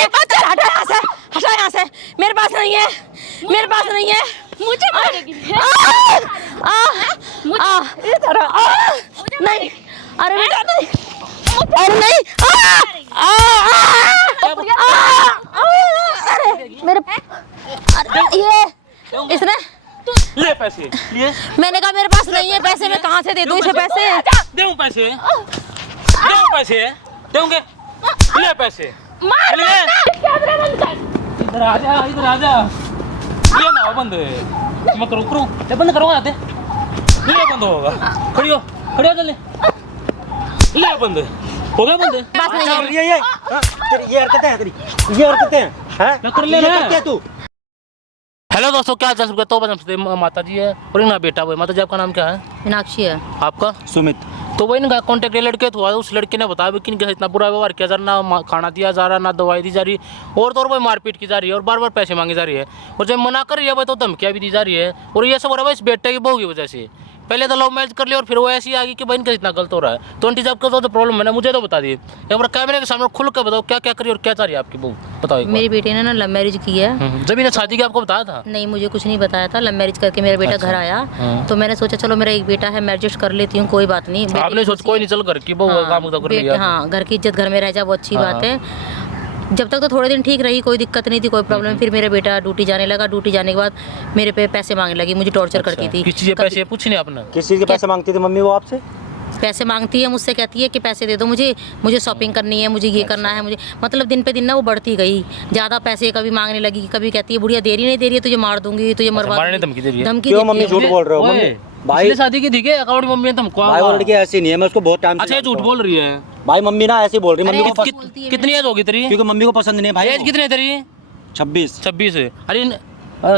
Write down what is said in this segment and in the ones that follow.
है। चल हटा यहाँ से, हटा यहाँ से। मेरे पास नहीं है, मेरे पास नहीं है। मुझे मारेगी। नहीं, अरे बेटा नहीं, अरे नहीं, अरे मेरे, अरे ये इसने ले पैसे लिए। मैंने कहा मेरे पास नहीं है पैसे, मैं कहाँ से दे दूँ इसे पैसे? दूं पैसे, दूं पैसे, दूंगे। ले पैसे, ले। इधर आ जा, इधर आ जा। ये ना बंद है, मैं करूँ करूँ, ये बंद करो आते। ये बंद होगा, खड़ी हो जल्दी। ले बंद हो गया, बंद। बस नहीं है। तेरी ये हरकतें हैं, तेरी ये हरकतें हैं, हैं? मैं कर ले रहा है तू। हेलो दोस्तों, क्या हाल चाल? तो बस माता जी है और इनका बेटा वो है। माता जी आपका नाम क्या है? मीनाक्षी है। आपका? सुमित। तो वही इनका कॉन्टेक्ट लड़के हुआ, उस लड़के ने बताया कि इनके इतना बुरा व्यवहार किया जा रहा, ना खाना दिया जा रहा, ना दवाई दी जा रही, और तो और वही मारपीट की जा रही है और बार बार पैसे मांगी जा रही है। और जब मना कर रही है तो धमकियाँ भी दी जा रही है। और ये सब हो रहा है इस बेटे की बहू की वजह से। पहले तो लव मैरिज कर लिया और फिर वो ऐसी आ गई कि भाई इनका इतना गलत हो रहा है। तो आंटी जब का तो प्रॉब्लम है ना, मुझे तो बता दिए। एक बार कैमरे के सामने खुल कर बताओ क्या क्या करी और क्या चाह रही है आपकी बहू, बताओ। मेरी बेटी ने ना लव मैरिज की है। जब इन्हें शादी की आपको बताया था? नहीं, मुझे कुछ नहीं बताया था। लव मैरिज करके मेरा बेटा घर आया, तो मैंने सोचा चलो मेरा एक बेटा है, मैं एडजस्ट कर लेती हूँ, कोई बात नहीं। आपने सोचा कोई नहीं, चल घर की बहू काम कर लिया। हाँ, घर की इज्जत घर में रह जाए, वो अच्छी बात है। जब तक तो थोड़े दिन ठीक रही, कोई दिक्कत नहीं थी, कोई प्रॉब्लम। फिर मेरा बेटा ड्यूटी जाने लगा, ड्यूटी जाने के बाद मेरे पे पैसे मांगने लगी, मुझे टॉर्चर करती थी। किस चीज़ के पैसे पूछ नहीं आपने? किस चीज़ के पैसे मांगती थी मम्मी वो आपसे? पैसे मांगती है मुझसे, कहती है कि पैसे दे दो मुझे शॉपिंग करनी है, मुझे ये करना है, मुझे मतलब दिन पे दिन ना वो बढ़ती गई। ज़्यादा पैसे कभी मांगने लगी, कभी कहती है बुढ़िया देरी नहीं दे रही है, तुझे मार दूंगी, तुझे मरवा दूंगी। धमकी दे रही है। धमकी क्यों देती मम्मी है। झूठ बोल रहे हो? मम्मी भाई शादी की थी क्या अकाउंट मम्मी ने तुमको? भाई वो लड़की ऐसी नहीं है, मैं उसको बहुत टाइम से अच्छा, ये झूठ बोल रही है भाई। मम्मी ना ऐसी बोल रही है, मम्मी को अरे, बोलती है कितनी एज होगी तेरी? क्योंकि मम्मी को पसंद नहीं है भाई। एज कितनी है तेरी? 26 है। अरे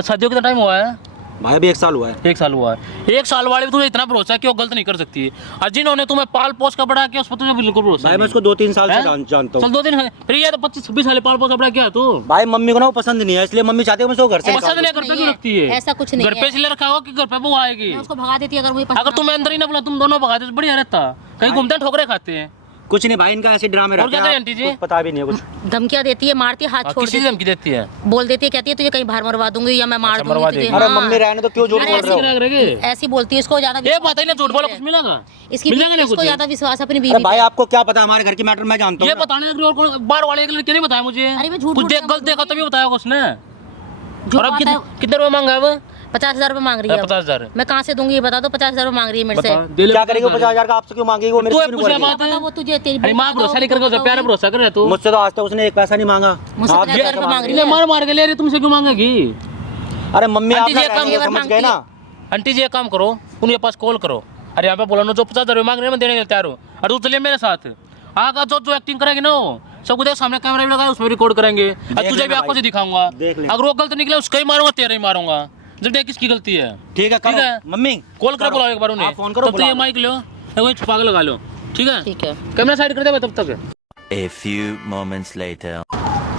शादियों कितना टाइम हुआ है? भाई अभी 1 साल हुआ है। 1 साल हुआ है। 1 साल वाले तुझे इतना भरोसा है कि वो गलत नहीं कर सकती है, और जिन्होंने तुम्हें पाल पोस का बड़ा किया उस पर तुझे बिल्कुल भरोसा भाई मैं उसको 2-3 साल से जानता हूँ। चल 2 दिन है, फिर ये तो 25-26 साल पाल पोस का बड़ा किया तू। भाई मम्मी को ना वो पसंद नहीं है, इसलिए मम्मी चाहती है मैं उसको घर से पसंद नहीं, घर पे क्यों रखती है? ऐसा कुछ नहीं घर पे इसलिए रखा हो कि घर पे वो आएगी। मैं उसको भगा देती अगर मुझे अगर तुम्हें अंदर ही ना बोला, तुम दोनों भगा देते बढ़िया रहता। कहीं घूमते हैं ठोकरे खाते हैं। कुछ नहीं भाई, इनका ऐसे ड्रामे और क्या रहते करें हैं, आंटी जी? कुछ पता भी नहीं है कुछ। धमकियाँ देती है, मारती है, हाथ छोड़ किसी देती धमकी देती है? बोल देती है, कहती है तुझे कहीं बाहर मरवा दूंगी या मैं मार अच्छा, मरवा दूंगी तुझे। देगी। अरे हाँ। मम्मी रहने तो क्यों झूठ बोल रहे हो? ऐसी बोलती है, इसको ज्यादा ये बात है ना, झूठ बोला कुछ मिलेगा? इसकी मिलेगा नहीं इसको कुछ? ज्यादा विश्वास अपनी अरे बीवी भाई पे। आपको क्या पता हमारे घर की मैटर मैं जानता ये हूँ। बताने लग रही हो, कौन बाहर वाले के लड़के नहीं बताया मुझे? अरे मैं झूठ कुछ बोल देख रहा गलत देखा तभी बताया होगा उसने। झूठ और अब बात है। कितने रुपए मांगा है वो? 50,000 रुपए मांग रही है। 50,000। मैं कहाँ से दूंगी ये बता दो। 50,000 रुपए मांग रही है मेरे से। क्या करेगी वो 50,000 का? आपसे क्यों मांगेगी वो? मेरे से क्यों बोलेगी? पता वो तुझे तेरी अरे माँ भरोसा नहीं करके प्यार भरोसा कर रहे तू। मुझसे तो आज तक उसने एक पैसा नहीं मांगा। मुझसे आप 50,000 रुपए मांग रही ये है। मार मार के ले रही, तुमसे क्यों मांगेगी? अरे मम्मी आप आंटी जी, ना एक काम रहने को ये समझ गए ना। आंटी जी एक काम करो, उनके पास कॉल करो। अरे यहाँ पे बोला ना, जो 50,000 मांग रहे हैं मैं देने के लिए तैयार हूँ। और तू चलिए मेरे साथ। आगा जो एक्टिंग करेगी ना सबको देख, सामने कैमरा भी लगा है, उसमें रिकॉर्ड करेंगे। और तुझे भी आंखों से दिखाऊंगा। देख लेना। अगर वो गलत निकले उसका ही मारूंगा, तेरा ही मारूंगा। जब देख किसकी गलती है। ठीक है ठीक है। मम्मी कॉल करो, बुलाओ एक बार उन्हें। आप फोन करो, तब तो ये बुलाओ। माइक लो, वही छुपा के लगा लो। ठीक है, ठीक है। कैमरा साइड कर दे तब तक। A few moments later.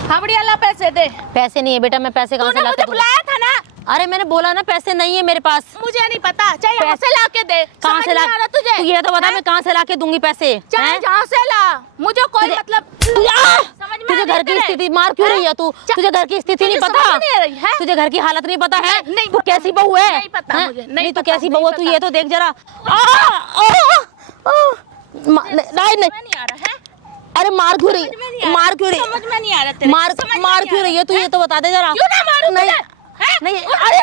हाँ बढ़िया, ला पैसे दे। पैसे नहीं है बेटा, मैं पैसे कहाँ से तूने ला मुझे के दूँ? बुलाया था ना। अरे मैंने बोला ना पैसे नहीं है मेरे पास। मुझे नहीं पता, चाहे यहाँ से ला के दे। कहाँ समझ से ला? नहीं आ रहा तुझे? तू ये तो बता हैं? मैं कहाँ से ला के दूंगी पैसे? चाहे हैं? जहाँ से ला, मुझे कोई मतलब समझ में तुझे आ घर की रही है? स्थिति मार क्यों रही है तू? तुझे घर की स्थिति नहीं तुझे पता? समझ नहीं आ रही है? तुझे घर की हालत नहीं पता है? नहीं तू पता। कैसी बहू है? नहीं पता हैं? मुझे, नहीं तू पता, कैसी नहीं बहू है? तू पता। ये तो देख जरा। नहीं नहीं, नहीं आ रहा है। अरे मार क्यों रही? समझ में नहीं आ रहा। मार क्यों रही? समझ में नहीं आ रहा तेरे। मार समझ में मार नहीं क्यों आ रही है? तू ये तो बता दे जरा। क्यों ना मारूं नहीं तुझे? हैं? नहीं, अरे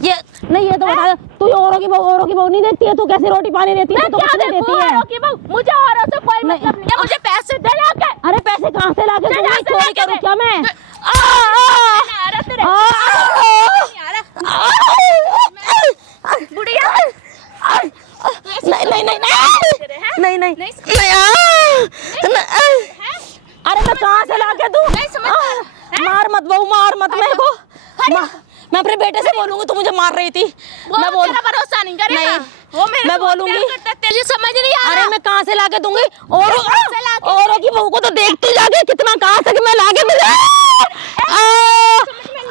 ये नहीं, ये तो बता दे। तू औरों की बहू नहीं देखती है? तू कैसे रोटी पानी देती है? मैं तू क्या कुछ नहीं देखूं देती है। औरों की बहू? मुझे औरों से कोई नहीं। मतलब नहीं है। मुझे पैसे दे लाके। अरे पैसे कहाँ से ला के जा, दूंगी? जा, चोरी जा, करूँ जा, क्या मैं? नहीं आ रहा तेरे। नहीं आ रहा। बुढ़िया। नहीं नहीं नहीं नहीं नहीं नहीं अरे मैं कहाँ से ला के दूँ? नहीं समझ आ रहा। मार मत बहू, मार मत मेरे को। मैं अपने बेटे से बोलूंगी तू मुझे मार रही थी। मैं बोल तेरा भरोसा नहीं करेगा। नहीं, वो मेरे मैं को बोलूंगी। प्यार करता है, तेरी समझ नहीं आ अरे रहा। मैं कहाँ से ला के दूंगी? से लाके औरों की बहू को तो देखती जाके कितना कहाँ से मैं ला के मिले।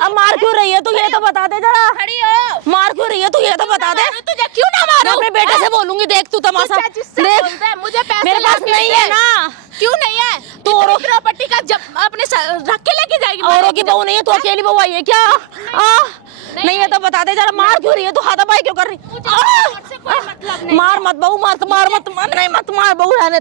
अब मार क्यों रही है तू? ये तो बता दे जरा। खड़ी हो। मार क्यों रही है तू? ये तो बता दे। मारूं तुझे, क्यों ना मैं मारूं? अपने बेटे से बोलूंगी, देख तू तमाशा तुझे जिससे देख। बोलता है, मुझे पैसे मेरे पास लाके नहीं दे। है ना। क्यों नहीं है? तो इतनी औरों- प्रॉपर्टी का जब अपने रख के लेके जाएगी। औरों की बहू नहीं है, तू अकेली बहू आई है क्या? नहीं है तो बता दे जरा, मार क्यों रही है तू? हाथापाई क्यों कर रही? मुझसे कोई मतलब नहीं। मार मत बहू, मार मत नहीं मत मार बहू, रहने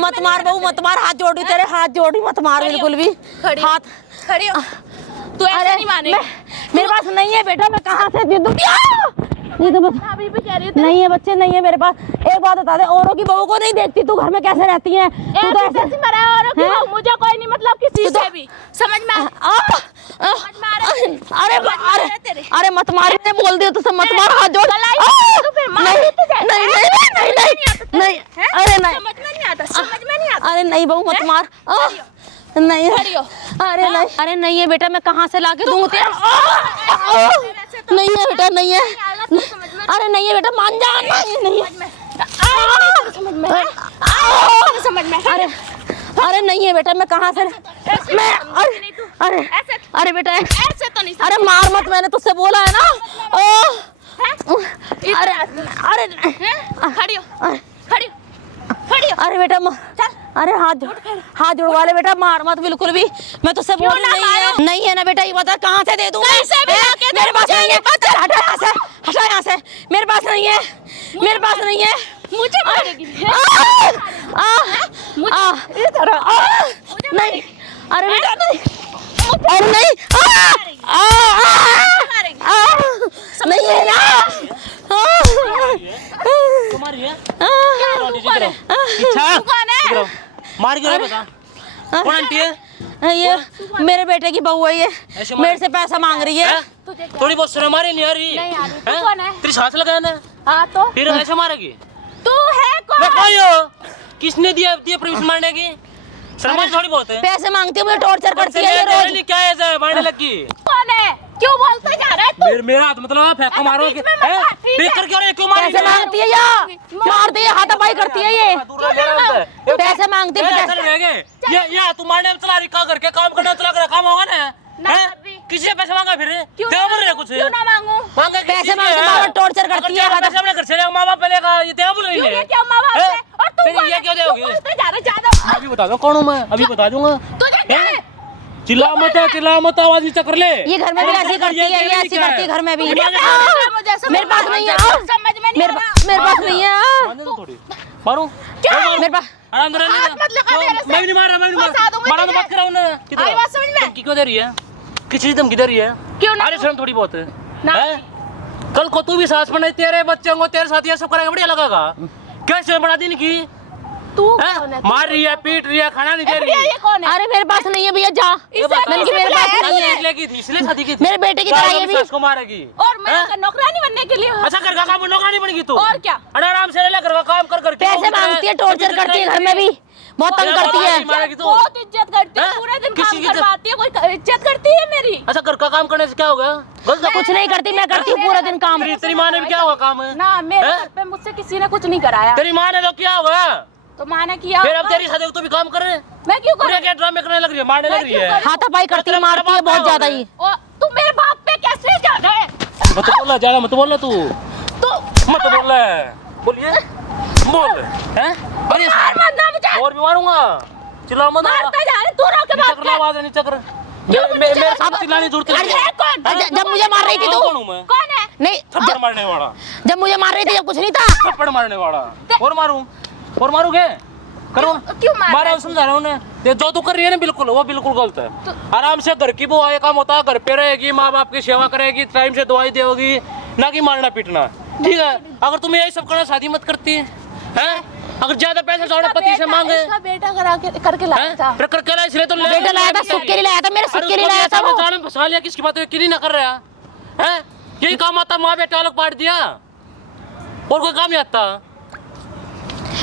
मत मार बहू, मत मार, हाथ जोड़ रही तेरे, हाथ जोड़ रही, मत मार बिल्कुल भी हाथ। खड़ी हो, तू ऐसे नहीं मानेगी। मेरे पास नहीं है बेटा, मैं कहाँ से दे दूँ? ये तो बस अभी भी कह रही नहीं है बच्चे, नहीं है मेरे पास। एक बात बता दे, औरों की बहू को नहीं देखती तू, घर में कैसे रहती है तू? तो ऐसे मुझे कोई नहीं मतलब किसी से भी, समझ में अरे मत मार, ने बोल दिया तो सब मत मार, हाथ जोड़। नहीं अरे नहीं, समझ में नहीं आता, समझ में नहीं आता। अरे नहीं बहू मत मार, नहीं अरे नहीं है बेटा, मैं कहाँ से लाके दूँ तेरा? नहीं है बेटा, नहीं है, अरे नहीं है बेटा, मान जा। नहीं है, अरे नहीं है बेटा, मैं कहाँ से मैं अरे बेटा ऐसे तो नहीं। अरे मार मत, मैंने तुझसे बोला है ना। अरे खड़ी हो। अरे बेटा अरे हाथ जुड़वा ले बेटा, मार मत बिल्कुल भी, मैं तुझसे बोल नहीं है ना बेटा, ये बता कहाँ से दे दूँ? मेरे पास नहीं है, हटा यहाँ से, मेरे पास नहीं है, मेरे पास नहीं है। मुझे मारेगी। नहीं अरे बेटा नहीं, अरे नहीं नहीं है ना। तुम्हारी है? मार क्यों बता? कौन आंटी है? ये मेरे बेटे की बहू है, ये मेरे से पैसा मांग रही है। थोड़ी बहुत शर्म आ रही नहीं आ रही? नहीं आ रही। तू कौन है? तेरी सास लगाया ना? हाँ तो फिर ऐसे मारेगी? तू है कौन? मैं कौन हूँ? किसने दिया परमिशन मारने की? शर्म थोड़ी बहुत है। पैसे मांगती है, मुझे टॉर्चर करती है ये रोज। क्या ऐसा मारने लगी? कौन है? क्यों बोलता जा रहा है तू? मेरा हाथ मतलब फेंको मारो कि देख कर क्यों क्यों मार पैसे मांगती है या मारती है, हाथापाई करती है ये, पैसे मांगती है। ये तू मारने में चला रही, क्या करके काम करना चला कर काम होगा ना? किसी से पैसे मांगा फिर? क्यों देगा बोल रहे कुछ? क्यों ना मांगू? मांगा पैसे मांगते टॉर्चर करती है। पैसे अपने घर से ले, माँ बाप लेगा, ये देगा बोल रही है? क्या माँ बाप है? और तू फिर ये क्यों देगी? बोलते जा रहा ज्यादा। अभी बता दो कौन हूँ मैं, अभी बता दूंगा। तुझे क्या है? चिल्ला मत, आवाज नीचे कर ले। ये घर में भी ऐसी करती है, ये ऐसी करती है घर में भी। मेरे पास नहीं है, समझ में नहीं मेरे पास नहीं है। मारूं? मेरे पास आराम से रहने दे। मैं भी नहीं मार रहा, मारा तो बात कराऊं ना। आई बात समझ में? धमकी क्यों दे रही है? किसी धमकी दे रही है? क्यों ना? अरे शर्म थोड़ी बहुत है। कल को तू भी सास बनाई, तेरे बच्चे होंगे, तेरे साथ ये सब करेंगे, बढ़िया लगेगा? कैसे बना दी इनकी? तू कौन है? मार रही है, पीट रही है, खाना नहीं दे रही है। ये कौन है? अरे मेरे पास नहीं है भैया, जा। मैंने कि मेरे पास नहीं है, इसलिए शादी की थी। मेरे बेटे की तरह ये भी को मारेगी। और मैं नौकरानी बनने के लिए। अच्छा घर का काम नौकरानी बनेगी तू? और क्या? अरे आराम से रह, घर का काम कर करके पैसे मांगती है, टॉर्चर करती है घर में भी, बहुत तंग करती है। बहुत इज्जत करती है, पूरे दिन काम करवाती है, कोई इज्जत करती है मेरी? अच्छा घर का काम करने से क्या होगा? कुछ नहीं करती, मैं करती हूँ पूरा दिन काम। तेरी माँ ने भी क्या होगा काम? ना मेरे घर पे मुझसे किसी ने कुछ नहीं कराया। तेरी माँ ने तो क्या होगा? तो माँ ने किया। फिर अब तेरी शादी तो भी काम कर रहे हैं। मैं क्यों करूँ? क्या ड्रामे करने लग रही है, मारने लग रही है? हाथापाई करती है, मारती है बहुत ज्यादा ही। तू मेरे बाप पे कैसे जा रहा है? मत बोलना ज्यादा, मत बोलना तू मत बोल बोलिए बोल हैं? मार मत ना मुझे। और भी मारूंगा, चिल्ला मत। मारता जा रहा है, तू रोक के बात कर। आवाज नीचे कर, मेरे साथ चिल्लाने जरूरत नहीं है। जब मुझे मार रही थी तू? कौन हूं मैं? कौन है? नहीं, थप्पड़ मारने वाला। जब मुझे मार रही थी जब कुछ नहीं था। थप्पड़ मारने वाला। और मारूं? और मारूंगे? करो। क्यों मार? समझा रहा हूँ ना, जो तू कर रही है ना बिल्कुल वो बिल्कुल गलत है। आराम से घर की बुआ काम होता है, घर पे रहेगी, माँ बाप की सेवा करेगी, टाइम से दवाई देगी, ना कि मारना पीटना। ठीक है? अगर तुम यही सब करना, शादी मत करती है। अगर ज्यादा पैसे जोड़े पति से मांगे, इसका बेटा करके लाया था। करके लाया इसलिए तो बेटा लाया था, सुख के लिए लाया था, मेरे सुख के लिए लाया था। जान फंसा लिया, किसकी बात क्लियर ना कर रहा है? यही काम आता, माँ बेटा अलग बांट दिया, और कोई काम नहीं आता।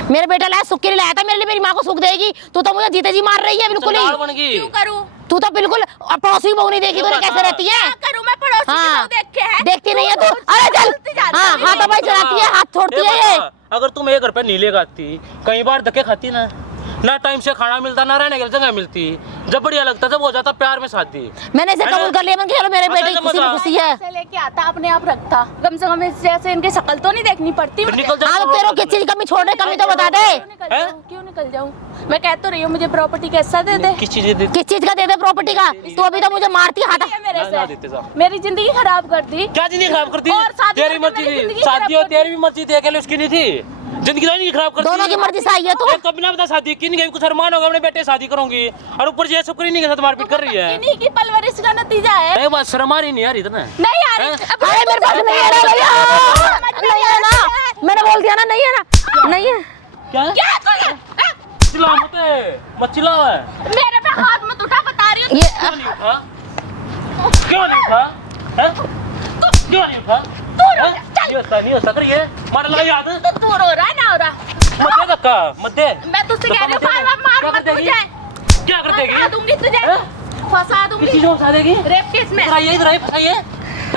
मेरे बेटा लाया, सुख के लिए लाया था, मेरे लिए, मेरी माँ को सुख देगी। तू तो मुझे जीते जी मार रही है बिल्कुल ही। क्यों करूं? तू तो बिल्कुल पड़ोसी बहू नहीं देखी, तूने कैसे रहती है? क्या करूं मैं? पड़ोसी की बहू देख के है? देखती नहीं है तू? अरे चल, हाँ हाथापाई चलाती है, हाथ छोड़ती है ये। अगर तुम एक घर पे नीले खाती, कई बार धक्के खाती ना टाइम से खाना मिलता, ना रहने की जगह मिलती, जब बढ़िया लगता जब हो जाता प्यार में शादी। मैंने इसे कबूल कर लिया, मैंने कहा चलो मेरे बेटे की खुशी में खुशी है। ऐसे लेके आता अपने आप रखता, कम से कम इस जैसे इनकी शक्ल तो नहीं देखनी पड़ती। फिर निकल जा। हाँ तो तेरे को किस चीज की कमी छोड़ रहे, कमी तो बता दे। क्यों निकल जाऊं? मैं कह तो रही हूँ मुझे प्रॉपर्टी का हिस्सा दे दे। किस चीज दे? किस चीज का दे दे प्रॉपर्टी का? तू अभी तो मुझे मारती हाथ। ये मेरे ना देते से साहब। मेरी जिंदगी खराब कर दी। क्या जिंदगी खराब कर दी? और शादी तेरी करके मर्जी मेरी थी, जिंदगी शादी खराब हो कर तेरी भी मर्जी थी, अकेले उसकी नहीं थी। जिंदगी तो नहीं खराब कर दी। दोनों की मर्जी सही है। तू कभी ना बता शादी की नहीं, कुछ अरमान होगा अपने बेटे शादी करूंगी और ऊपर से सब नहीं के साथ मारपीट कर रही है। इन्हीं की परवरिश का नतीजा है। एक बात शर्म आ रही नहीं यार इतना। नहीं आ रही। अरे मेरे पास नहीं है ना भैया, नहीं है ना, मैंने बोल दिया ना, नहीं है ना, नहीं है। क्या क्या तूने? चिल्ला मत चिल्ला। मेरे पे हाथ मत उठा, बता रही हूँ। ये क्यों नहीं उठा? क्यों नहीं उठा? हैं? क्यों नहीं उठा? नहीं होता कर ये मार लगा याद। तो तू रो रहा है ना हो रहा? मत दे धक्का मत दे। मैं तुझसे कह रही हूँ बार बार क्या मार मत कर देगी? तुझे। क्या कर फंसा देगी? दूंगी तुझे, हैं? फंसा किस दूंगी चीज में फंसा देगी? रेप केस में। इधर आइए फंसाइए।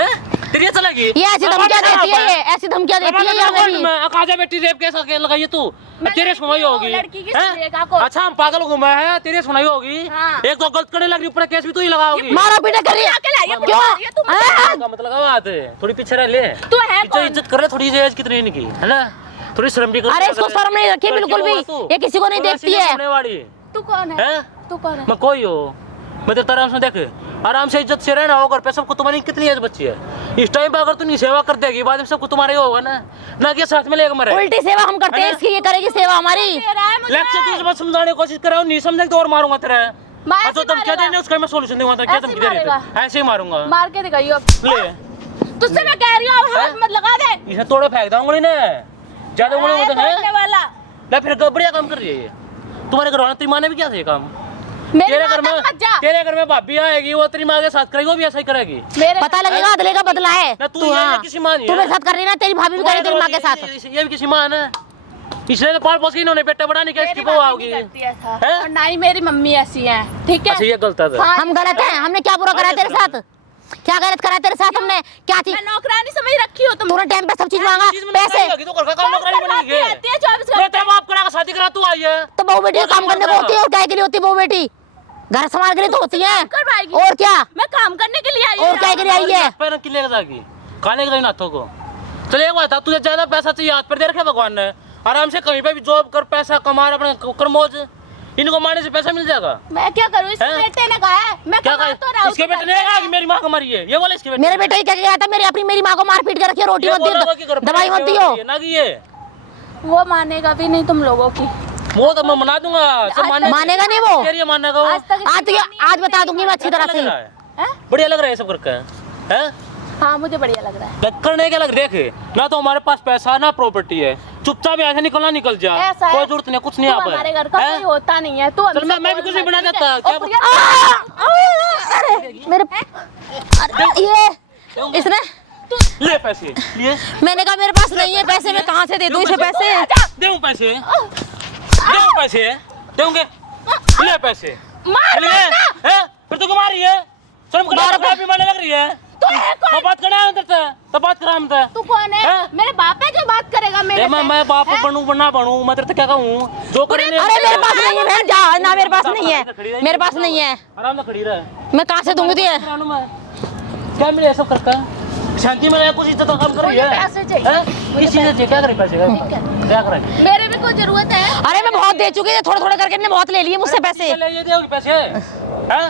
हैं? तेरी ये चलेगी? ये ऐसी धमकियां देती है, ये ऐसी धमकियां देती है ये मेरी। मैं आजा बेटी रेप केस के लगाइए तू। मैं तेरे लड़की सुनाई हूँ, होगी। लड़की की हैं? सुनिएगा को। अच्छा हम पागल हो गए हैं, तेरे सुनाई होगी। हाँ। एक तो गलत करने लग रही, ऊपर केस भी तू ही लगाओगी। मारा पीटा कर रही है क्या लाइए? क्यों? तुम का मतलब बात है, थोड़ी पीछे रह ले। तू है इज्जत कौन? इज्जत कर ले, थोड़ी एज कितनी इनकी है ना, थोड़ी शर्म भी कर। अरे इसको शर्म नहीं रखी बिल्कुल भी, ये किसी को नहीं देखती है। तू कौन है? हैं? तू कौन है? मैं कोई हो, मैं तेरे आराम से देख, आराम से इज्जत से रहना होगा। पे सबको तुम्हारी कितनी एज बच्ची है, इस टाइम पे अगर तू नहीं सेवा कर देगी बाद में सबको तुम्हारा ही होगा ना कि साथ में लेकर मरे। उल्टी सेवा हम करते हैं, इसकी ये करेगी सेवा हमारी। तेरा है मुझे। लेक्चर तुझे समझाने की कोशिश कर रहा हूँ, नहीं समझे तो और मारूंगा तेरा। मैं तो ऐसे तुम क्या मारेगा। देने उसका मैं सॉल्यूशन दूंगा। क्या ऐसे तुम दे रहे मारेगा। थे? ऐसे ही मारूंगा। मार के दिखाइयो अब। ले तुझसे मैं कह रही हूँ हाथ मत लगा दे। इसे तोड़े फेंक दूंगा उंगली ने, ज्यादा उंगली अरे होता तोड़ने है वाला। ना। फिर बढ़िया काम कर रही है ये। तुम्हारे घर वाला तेरी माँ ने भी क्या था ये काम? मेरे तेरे घर में मत जा। तेरे घर में भाभी आएगी, वो तेरी माँ के साथ करेगी, वो भी ऐसा ही करेगी। मेरे पता लगेगा अदले का बदला है। ना तू ये हाँ, किसी माँ नहीं तू है। मेरे साथ कर रही ना, तेरी भाभी भी करे तेरी माँ के साथ। ये भी किसी माँ है ना, इसलिए तो पाल पोस के इन्होंने बेटा बढ़ाने के इसकी मेरी वो भाभी आओगी। नहीं करती ऐसा। हैं? और ना ही मेरी मम्मी ऐसी है, ठीक है? अच्छा ये गलत है। हाँ, हम गलत हैं? हमने क्या बुरा करा है तेरे साथ? क्या गलत करा है तेरे साथ हमने? क्या चीज मैं नौकरानी समझ रखी हो तुम। तूने टाइम पे सब चीज मांगा, पैसे तो घर का काम नौकरानी बनेगी। रहती है 24 मैं घंटे। तेरे बाप करा शादी करा, तू आई है। तो बहू बेटी काम करने को होती है, और क्या के लिए होती है बहू बेटी? घर संभाल के लिए तो होती है। करवाएगी। और क्या? मैं काम करने के लिए आई हूँ। और क्या के लिए आई है? पैर किले जाएगी, खाने के नाथों को। चल एक बात था, तुझे ज्यादा पैसा चाहिए हाथ पर दे रखे भगवान ने, आराम से कहीं पे भी जॉब कर, पैसा कमा, अपने कर मौज। इनको मारने से पैसा मिल जाएगा। मैं क्या करूँ? इस हैं? बेटे ने कहा है मैं क्या कमा तो रहा हूँ। इसके बेटे ने कहा कि मेरी माँ को मारी है, ये बोले इसके बेटे। मेरे बेटे ही क्या गया था, मेरी माँ को मार पीट कर रखी है, रोटी ये मत बोला होगा कि दियो, घर पे दवाई मत सेवा दियो। करिए, ना कि ये वो मानेगा भी नहीं तुम लोगों की। वो तो मैं मना दूंगा। सब मानेगा नहीं वो। तेरी मानेगा वो। आज तक आज बता दूंगी मैं अच्छी तरह से। हैं? बढ़िया लग रहा है सब करके हैं? हाँ मुझे बढ़िया लग रहा है। करने के लग देख, ना तो हमारे पास पैसा ना प्रॉपर्टी है, चुपचाप ऐसे निकलना निकल जा, ऐसा है। कोई जरूरत नहीं, कुछ नहीं तू आप हमारे घर का कोई होता नहीं है। तू चल मैं भी कुछ नहीं बना देता क्या मेरे अरे ये इसने ले पैसे लिए मैंने कहा मेरे पास नहीं है पैसे, मैं कहाँ से दे दूँ इसे पैसे? दूं पैसे, दूं पैसे दूंगे, ले पैसे मार ले हैं? फिर तू क्यों मार रही है? शर्म कर, भी मारने लग रही है। तू है कौन? तो बात करना है अंदर से, तो बात करा हम तू कौन है? हैं? मेरे बाप है जो बात करेगा मेरे से? मैं बाप हैं? बनूं ना बनूं, मैं तेरे से क्या कहूं जो करे। अरे मेरे पास नहीं है बहन, जा ना, मेरे पास नहीं है, मेरे पास नहीं है। आराम से खड़ी रहे। मैं कहाँ से दूंगी तुझे? क्या मिले सब करता शांति में कुछ इज्जत का काम कर रही है। मुझे पैसे चाहिए। हैं? किस चीज़ से क्या करे पैसे का? क्या करे? मेरे भी कोई जरूरत है। अरे मैं बहुत दे चुकी है, थोड़े थोड़े करके इन्होंने बहुत ले लिए मुझसे पैसे। ले ये दोगी पैसे हैं?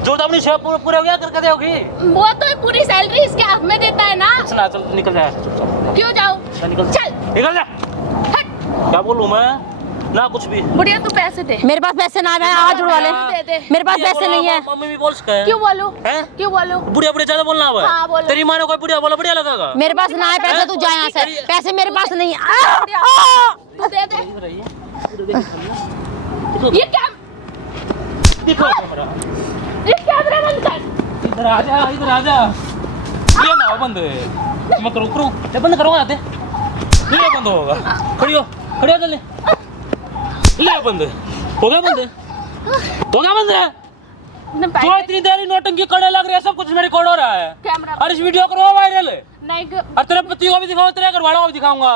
जो तो अपनी सेवा पूरे हो गया करके दोगी। वो तो पूरी सैलरी इसके हाथ में देता है ना। सुना चल निकल जा चुपचाप, क्यों जाऊँ? निकल चल निकल जा। हट। क्या बोलूं मैं ना कुछ भी। बुढ़िया तू पैसे दे। मेरे पास पैसे ना है, आज जुड़वा ले। दे दे। मेरे पास पैसे नहीं है। मम्मी भी बोल सके क्यों बोलू? हैं? क्यों बोलू? बुढ़िया बुढ़िया ज्यादा बोलना है। हाँ, बोलो। तेरी माँ ने कोई बुढ़िया बोला बढ़िया लगेगा। मेरे पास ना है पैसे, तू जा यहाँ से। पैसे मेरे पास नहीं है। तू दे दे। ये क्या? दिखो कैमरा, ये कैमरा बंद कर। इधर आ जा, इधर आ जा। ये ना हो बंद, मैं करूँ ये बंद करो आते, ये बंद होगा। खड़ी हो जल्दी, ले बंद हो गया, बंद हो गया बंद है। जो इतनी देरी नोटंकी करने लग रही है, सब कुछ में रिकॉर्ड हो रहा है। कैमरा और इस वीडियो करो वायरल, नहीं और तेरे पति को भी दिखाऊं, तेरे घर वालों को भी दिखाऊंगा,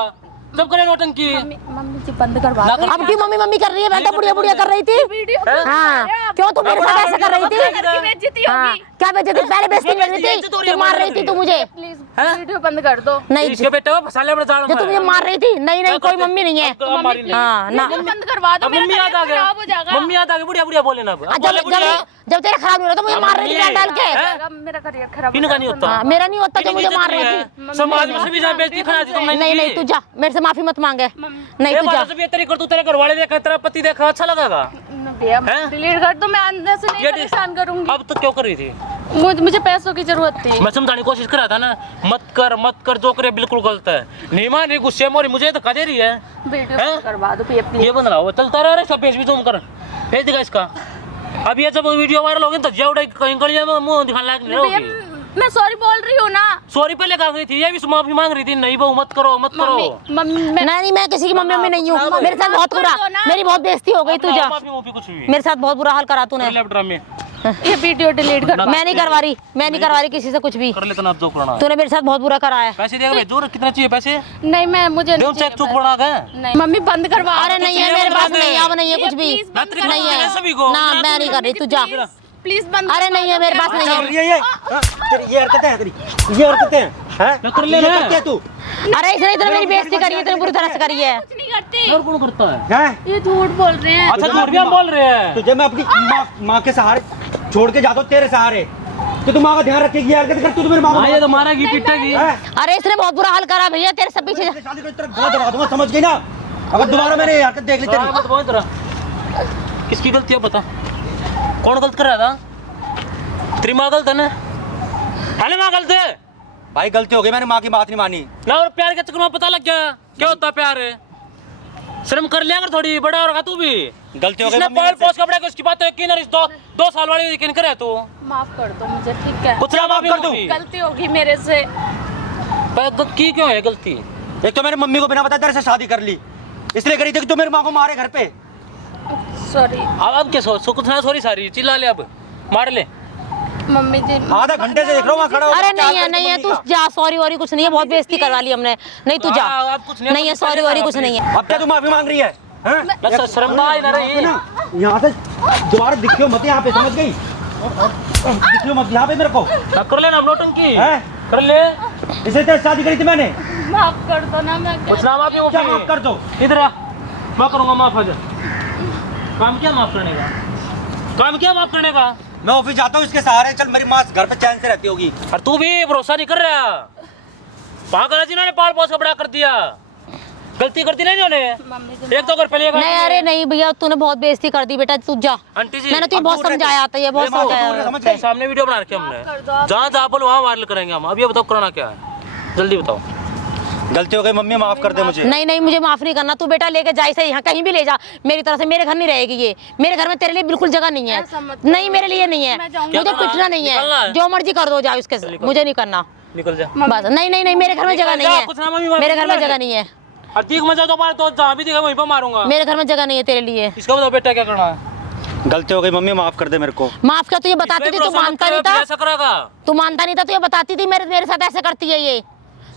सब करे नोटंकी। मम्मी जी बंद करवा दो। अब क्यों मम्मी मम्मी कर रही है? मैं तो बुढ़िया बुढ़िया कर रही थी। वीडियो हाँ, क्यों तू मेरे साथ ऐसे कर रही थी? बेइज्जती हाँ, होगी। क्या बेइज्जती? पहले बेइज्जती कर रही थी, तू मार रही थी तू मुझे। प्लीज वीडियो बंद कर दो। नहीं इसके बेटे को फंसा ले, बता जो तू मुझे मार रही थी। नहीं नहीं, कोई मम्मी नहीं है। हाँ ना, वीडियो बंद करवा दो, मेरा मम्मी याद आ career खराब हो गया, जाएगा। मम्मी याद आ गई, बुढ़िया बुढ़िया बोले ना अब। जब तेरा खराब नहीं हो रहा तो मुझे मार रही थी डाल डाल के। मेरा करियर खराब हो इनका नहीं जाएगा। होता। हाँ, मेरा नहीं होता जो मुझे मार रही थी। समाज में सभी जहाँ बेइज्जती खड़ा दी तुमने। नहीं नहीं, तू जा, मेरे से माफी मत मांगे। नहीं, ये तू जा। बात ये तेरी कर, तू तेरे घर वाले देखा, तेरा पति देखा, अच्छा लगेगा? भैया हैं? डिलीट कर दो, मैं अंदर से नहीं ये परेशान करूंगी। अब तो क्यों कर रही थी? मुझे पैसों की जरूरत थी। मैं समझाने की कोशिश कर रहा था ना, मत कर, जो करे बिल्कुल गलत है। नहीं मान रही, गुस्से में हो रही, मुझे तो दे रही है। वीडियो हैं? बंद करवा दो भैया प्लीज। ये बंद रहा, चलता रहा रे, सब पेज भी तुम कर भेज देगा इसका। अब ये जब वीडियो वायरल होगी तो जेवड़ा कहीं गलियां में मुंह दिखाने लायक नहीं भैया रहोगी। मैं सॉरी बोल रही हूँ ना। सॉरी पहले कहा गई थी, ये भी माफी मांग रही थी। नहीं बहू मत करो, मत करो। नहीं, मैं किसी की मम्मी नहीं हूँ। मेरे साथ बहुत बुरा, मेरी बहुत बेइज्जती हो गई। तू जा, माफी कुछ भी मेरे साथ बहुत बुरा हाल करा तूने। लैपटॉप में ये वीडियो डिलीट कर। मैं नहीं करवा रही, मैं नहीं करवा रही किसी से कुछ भी। कर लेते ना, अब जो करना। तूने मेरे साथ बहुत बुरा करा है। पैसे देगा भाई, दूर कितने चाहिए पैसे? नहीं मैं मुझे क्यों चेक चुक बना गए? नहीं मम्मी बंद करवा। अरे नहीं है मेरे पास, नहीं अब नहीं है कुछ भी, Please बंद करो। नहीं है सभी को। ना, मैं नहीं कर रही। तू जा। प्लीज बंद। अरे नहीं है मेरे पास, नहीं है। ये तेरी ये हरकतें हैं, तेरी ये हरकतें हैं, हैं? कर ले ये ना। करती है तू, अरे इसने इतने मेरी बेइज्जती करी है, इतने बुरी तरह से करी है। कुछ नहीं करते। और कौन करता है? हैं? ये झूठ बोल रहे हैं। अच्छा झूठ भी हम बोल रहे हैं। तुझे मैं अपनी माँ के सहारे छोड़ के जाता हूँ, तेरे सहारे तो तू माँ का ध्यान रखेगी। ये हरकत कर तू तो मेरे माँ को ये तो मारेगी पीटेगी। हैं? अरे इसने बहुत बुरा हाल करा भैया, तेरे सब पीछे। शादी को इस तरह गला दबा दूंगा, समझ गई ना? अगर दोबारा मैंने ये हरकत देख ली तेरी। मत बोल तेरा। किसकी गलती है बता? कौन गलत कर रहा था? तेरी माँ गलत है ना? अरे माँ गलत है भाई गलती हो गई, मैंने माँ की बात नहीं मानी ना। और प्यार के चक्कर में पता लग गया क्या होता है प्यार है। शर्म कर लिया कर थोड़ी, बड़ा होगा तू भी। गलती हो गई इसने मम्मी पहल मेरे पोस्ट कपड़े को इसकी बात है कि ना, इस दो साल वाली यकीन करे तू। माफ कर दो मुझे, ठीक है। कुछ ना माफ कर दूं? गलती होगी मेरे से। की क्यों है गलती? से। एक तो मैंने मम्मी को बिना बताए तेरे से शादी कर ली, इसलिए करी थी कि तू मेरी माँ को मारे घर पे। सॉरी अब क्या कुछ ना, सॉरी सारी चिल्ला ले, अब मार ले। मम्मी जी। आधा घंटे से देख रहा हूँ वहाँ खड़ा होकर अरे चार नहीं है, करके नहीं है, मम्मी तू का। जा। सॉरी वॉरी कुछ नहीं है, बहुत बेइज्जती करवा ली हमने। नहीं तू जा। अब कुछ नहीं है, सॉरी वॉरी कुछ नहीं है। अब क्या तू माफी मांग रही है, हैं? बस शर्म ना ना रही। यहाँ से दोबारा दिखियो मत, यहाँ पे समझ गई? दिखियो मत यहाँ पे मेरे को, कर ले ना नौटंकी, हैं? कर ले। इसे तेरे शादी करी थी मैंने, माफ कर दो ना। मैं कुछ ना माफी क्या माफ कर दो? इधर आ, मैं करूंगा माफ। आज काम क्या माफ करने का? काम क्या माफ करने का? मैं ऑफिस जाता हूँ इसके सहारे, चल मेरी माँ घर पे चैन से रहती होगी। और तू भी भरोसा नहीं कर रहा। पागल जी ने पाल पोस का बड़ा कर दिया। गलती करती नहीं इन्होंने। मम्मी जी एक तो कर पहले नहीं, अरे नहीं भैया, तूने बहुत बेइज्जती कर दी बेटा, तू जा। आंटी जी मैंने तुझे बहुत दूर रहते। समझाया था, ये बहुत दूर समझाया। रहते, समझ गई? सामने वीडियो बना रखे हमने, जहाँ जहाँ बोलो वहाँ वायरल करेंगे हम। अब ये बताओ करना क्या है, जल्दी बताओ। गलती हो गई मम्मी, माफ कर दे मुझे। नहीं नहीं, मुझे माफ नहीं करना। तू बेटा लेके जा इसे, यहाँ कहीं भी ले जा। मेरी तरफ से मेरे घर नहीं रहेगी ये। मेरे घर में तेरे लिए बिल्कुल जगह नहीं है। ऐसा मत नहीं, मेरे लिए नहीं है। मैं जाऊंगी। मुझे क्या करना पिटना है? नहीं निकलना है, है? जो मर्जी कर दो जाओ इसके से, मुझे नहीं करना। निकल जा। बस नहीं नहीं नहीं, मेरे घर में जगह नहीं कुछ ना मम्मी, है। मेरे घर में निकल। जगह नहीं है। और देख मजा तो मार, तो जहाँ भी दिखा वहीं पर मारूंगा। मेरे घर में जगह नहीं है तेरे लिए। इसका बताओ बेटा क्या करना है? गलती हो गई मम्मी, माफ कर दे मेरे को। माफ कर, तुझे बताती थी, तू मानता नहीं था। ऐसा करेगा? तू मानता नहीं था, तुझे बताती थी मेरे साथ ऐसे करती है ये।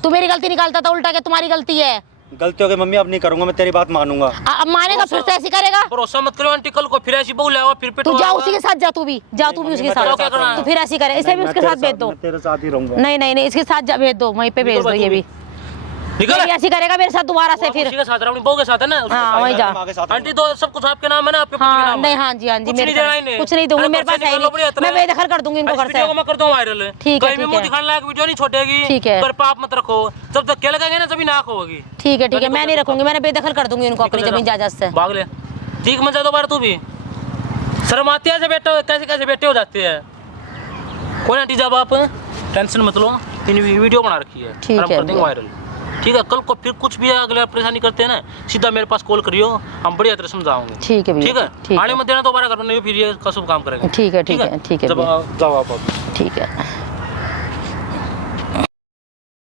तू मेरी गलती निकालता था उल्टा के तुम्हारी गलती है। गलती हो गई मम्मी, अब नहीं करूंगा, मैं तेरी बात मानूंगा। अब मानेगा फिर से ऐसी करेगा। भरोसा मत करो आंटी, कल को फिर ऐसी बहू ले आओ, फिर तू जा उसी के साथ, जा तू भी जा, तू भी उसके बताओ क्या करना साथ। है? तू फिर ऐसी करे, इसे भी उसके साथ भेज दो। मैं तेरे साथ ही रहूंगा। नहीं नहीं नहीं, इसके साथ जा, भेज दो, वहीं पे भेज दो। ये भी निकल। ऐसी करेगा मेरे साथ दोबारा से फिर। उसी के साथ अपनी बहू के साथ है ना। हाँ वहीं जा। आंटी तो सब कुछ आपके नाम है ना, आपके पति के हाँ नाम नहीं, है। हाँ जी, हाँ जी, कुछ मेरे नहीं देना पास इन्हें। कुछ नहीं दूंगी, अरे मेरे पास पैसे है ही निकालो बढ़िया नहीं। तरह। मैं बेदखल कर दूंगी इनको इस घर वीडियो को से। मैं कर दूं वायरल। ठीक है, कहीं भी ठीक मुंह है। दिखाने लायक वीडियो नहीं छोड़ेगी। ठीक है। पर पाप मत रखो, जब तक केले लगेंगे ना तभी नाक होगी। ठीक है, ठीक है, मैं नहीं रखूंगी, मैंने बेदखल कर दूंगी उनको अपनी जमीन जायदाद से। भाग ले। ठीक मजा दो बार तू भी। शर्म आती है बेटे, कैसे कैसे बेटे हो जाते हैं। कोई आंटी जब आप टेंशन मत लो, इन वीडियो बना रखी है, ठीक और हम है, कर देंगे वायरल। ठीक है, कल को फिर कुछ भी अगले परेशानी करते हैं ना, सीधा मेरे पास कॉल करियो, हम बढ़िया तरह समझाओगे। ठीक है भैया, ठीक है, ठीक आने है, मत देना दोबारा, करना नहीं फिर ये कसम काम करेंगे। ठीक है, ठीक है, ठीक है जब भैया, जाओ आप। ठीक है।